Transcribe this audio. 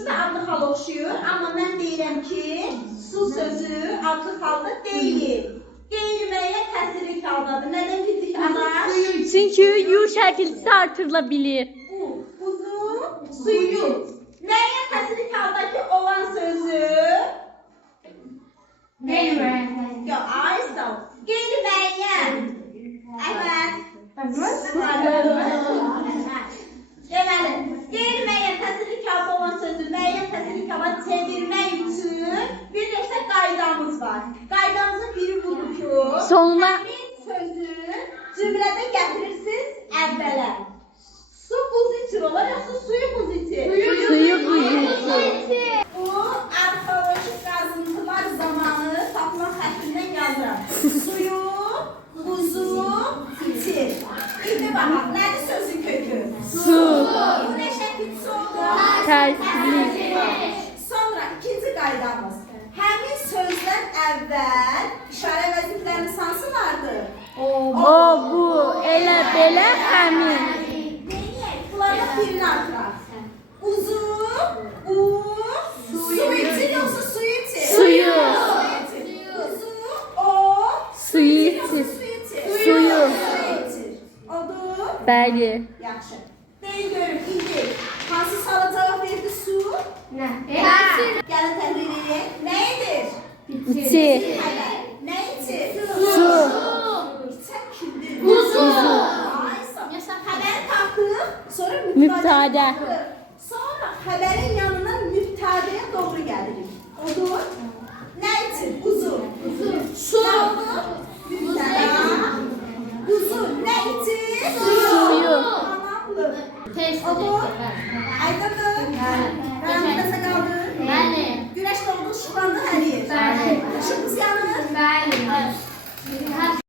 İkisi də adlı xal oxşuyur, amma mən deyirəm ki, su sözü adlı xalda deyil. Qeyri-müəyyən təsirli xaldadır. Nədən bildik anar? Çünkü yu şəkilsi artırılabilir. Uzun, suyu. Müəyyən təsirli xaldakı olan sözü? Qeyri-müəyyən. Yox, aysa. Qeyri-müəyyən. Əhməd. Deməli, qeyri-müəyyən təsirli kağıda olan sözü müəyyən təsirli kağıda çevirmək üçün bir neçə qaydamız var. Qaydamızın biri budur ki, Sonuna- həmin sözü cümlədə gətirirsiniz əvvələ. Su buz içir olar, yoxsa suyu buz içir? Suyu buz Bu, arxeolojik qazıntılar zamanı tapılan xəttindən yazıram. Suyu, buzu içir. İndi baxaq, nədir sözün kökü? Su. Bu ne şəkil su olur? Tərslik. Sonra ikinci qaydamız. Həmin sözdən əvvəl işarə vəziflərimiz hansı vardır? O, bu, elə, belə, həmin. Deyək, bunlardan birini artıraq. Uzun, su içir yoxsa suyu içir? Suyu. Uzun, o, Suyu yoxsa içir. su içir? Suyu. içir. Odur. Bəli. Yaxşı. Deyin görüm, indi hansı suala cavab verdi su? Gəlin təhlil edin. Nə edir? İçi. Xəbər. Nə içir? Su. İçən kimdir? Buzu. Ay, xəbəri tapdıq, sonra Mübtədə. tapdıq. Sonra xəbərin yanından mübtədəyə doğru gəlirik. Odur. Nə içir? Buzu. Su. Mübtədə. Buzu. Nə içir? Suyu. Tamamdır. Odur. Aydındır.